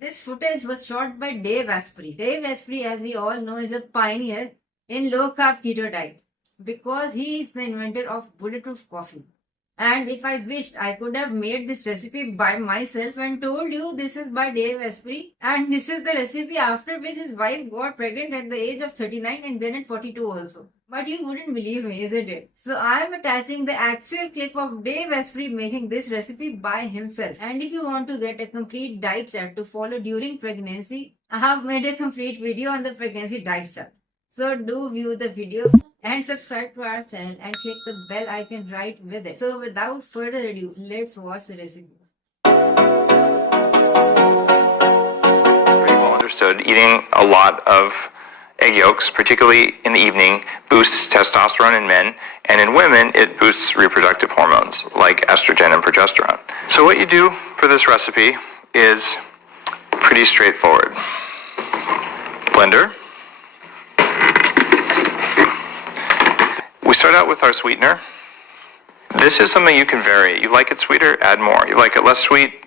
This footage was shot by Dave Asprey. Dave Asprey, as we all know, is a pioneer in low-carb keto diet because he is the inventor of bulletproof coffee. And if I wished, I could have made this recipe by myself and told you this is by Dave Asprey. And this is the recipe after which his wife got pregnant at the age of 39 and then at 42 also. But you wouldn't believe me, isn't it? So I am attaching the actual clip of Dave Asprey making this recipe by himself. And if you want to get a complete diet chart to follow during pregnancy, I have made a complete video on the pregnancy diet chart. So do view the video and subscribe to our channel and click the bell icon right with it. So without further ado, let's watch the recipe. Pretty well understood. Eating a lot of egg yolks, particularly in the evening, boosts testosterone in men, and in women it boosts reproductive hormones like estrogen and progesterone. So what you do for this recipe is pretty straightforward. Blender. We start out with our sweetener. This is something you can vary. You like it sweeter, add more. You like it less sweet,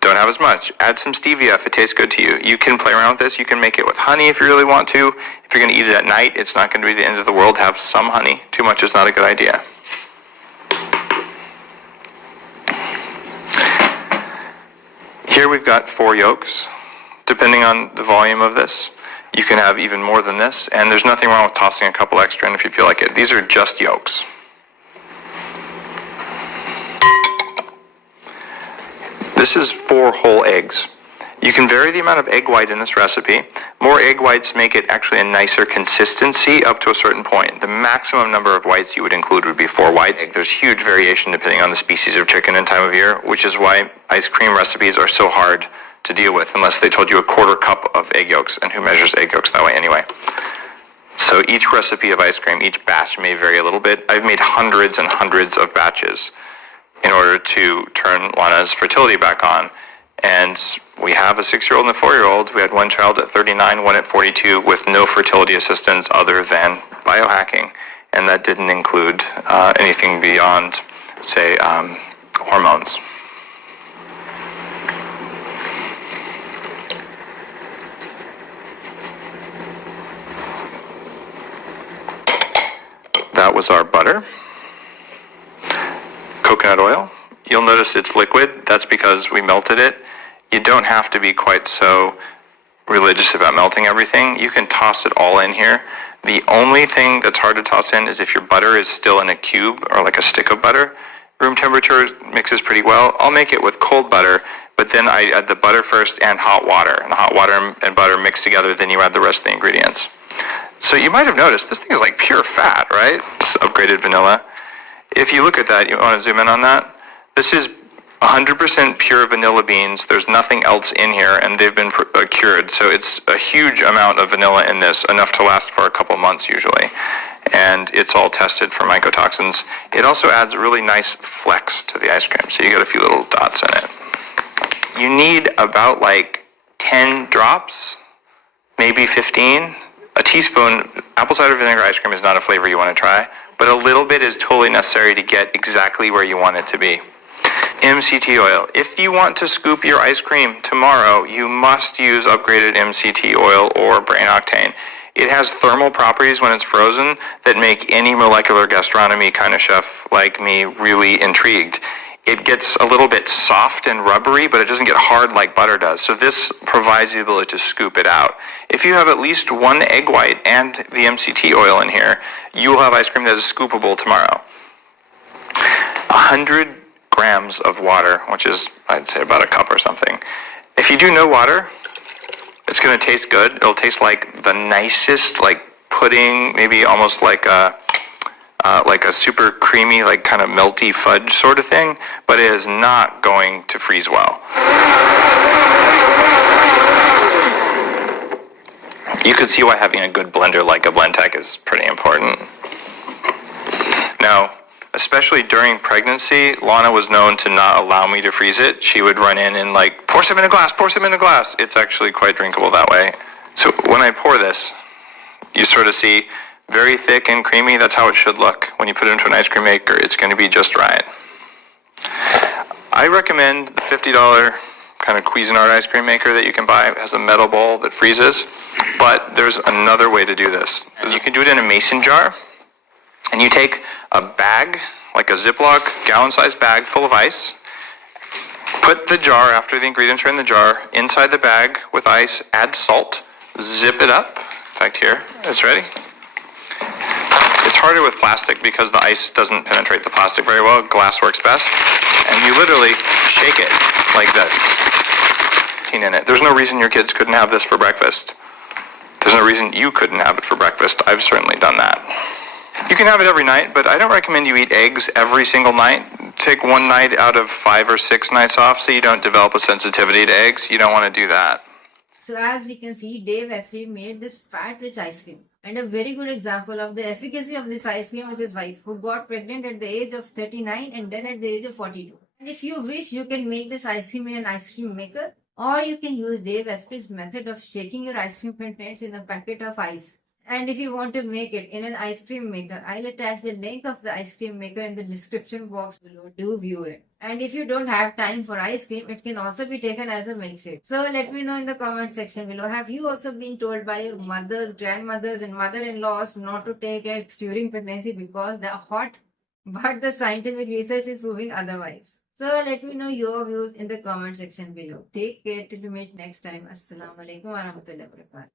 don't have as much. Add some stevia if it tastes good to you. You can play around with this. You can make it with honey if you really want to. If you're going to eat it at night, it's not going to be the end of the world. Have some honey. Too much is not a good idea. Here we've got 4 yolks. Depending on the volume of this, you can have even more than this, and there's nothing wrong with tossing a couple extra in if you feel like it. These are just yolks. This is 4 whole eggs. You can vary the amount of egg white in this recipe. More egg whites make it actually a nicer consistency up to a certain point. The maximum number of whites you would include would be 4 whites. There's huge variation depending on the species of chicken and time of year, which is why ice cream recipes are so hard to deal with unless they told you a 1/4 cup of egg yolks, and who measures egg yolks that way anyway? So each recipe of ice cream, each batch may vary a little bit. I've made hundreds and hundreds of batches in order to turn Lana's fertility back on. And we have a 6-year-old and a 4-year-old. We had one child at 39, one at 42 with no fertility assistance other than biohacking. And that didn't include anything beyond, say, hormones. That was our butter. Coconut oil. You'll notice it's liquid. That's because we melted it. You don't have to be quite so religious about melting everything. You can toss it all in here. The only thing that's hard to toss in is if your butter is still in a cube or like a stick of butter. Room temperature mixes pretty well. I'll make it with cold butter, but then I add the butter first and hot water. And the hot water and butter mix together, then you add the rest of the ingredients. So you might have noticed this thing is like pure fat, right? It's upgraded vanilla. If you look at that, you want to zoom in on that? This is 100% pure vanilla beans. There's nothing else in here, and they've been cured. So it's a huge amount of vanilla in this, enough to last for a couple months usually. And it's all tested for mycotoxins. It also adds a really nice flex to the ice cream. So you get a few little dots in it. You need about like 10 drops, maybe 15. A teaspoon. Apple cider vinegar ice cream is not a flavor you want to try, but a little bit is totally necessary to get exactly where you want it to be. MCT oil. If you want to scoop your ice cream tomorrow, you must use upgraded MCT oil or brain octane. It has thermal properties when it's frozen that make any molecular gastronomy kind of chef like me really intrigued. It gets a little bit soft and rubbery, but it doesn't get hard like butter does. So this provides the ability to scoop it out. If you have at least 1 egg white and the MCT oil in here, you will have ice cream that is scoopable tomorrow. 100 grams of water, which is, I'd say, about a cup or something. If you do no water, it's going to taste good. It'll taste like the nicest, like pudding, maybe almost like a super creamy, like kind of melty fudge sort of thing, but it is not going to freeze well. You could see why having a good blender like a Blendtec is pretty important. Now, especially during pregnancy, Lana was known to not allow me to freeze it. She would run in and like, pour some in a glass, pour some in a glass. It's actually quite drinkable that way. So when I pour this, you sort of see very thick and creamy. That's how it should look. When you put it into an ice cream maker, it's going to be just right. I recommend the $50 kind of Cuisinart ice cream maker that you can buy. It has a metal bowl that freezes. But there's another way to do this. You can do it in a mason jar, and you take a bag, like a Ziploc gallon-sized bag full of ice, put the jar, after the ingredients are in the jar, inside the bag with ice, add salt, zip it up. In fact, here, it's ready. It's harder with plastic because the ice doesn't penetrate the plastic very well. Glass works best. And you literally shake it like this. In it. There's no reason your kids couldn't have this for breakfast. There's no reason you couldn't have it for breakfast. I've certainly done that. You can have it every night, but I don't recommend you eat eggs every single night. Take one night out of 5 or 6 nights off so you don't develop a sensitivity to eggs. You don't want to do that. So as we can see, Dave Asprey made this fat-rich ice cream. And a very good example of the efficacy of this ice cream was his wife, who got pregnant at the age of 39 and then at the age of 42. And if you wish, you can make this ice cream in an ice cream maker, or you can use Dave Asprey's method of shaking your ice cream contents in a packet of ice. And if you want to make it in an ice cream maker, I'll attach the link of the ice cream maker in the description box below. Do view it. And if you don't have time for ice cream, it can also be taken as a milkshake. So let me know in the comment section below. Have you also been told by your mothers, grandmothers and mother-in-laws not to take eggs during pregnancy because they're hot? But the scientific research is proving otherwise. So let me know your views in the comment section below. Take care till we meet next time. Assalamu alaikum wa rahmatullahi wa barakatuh.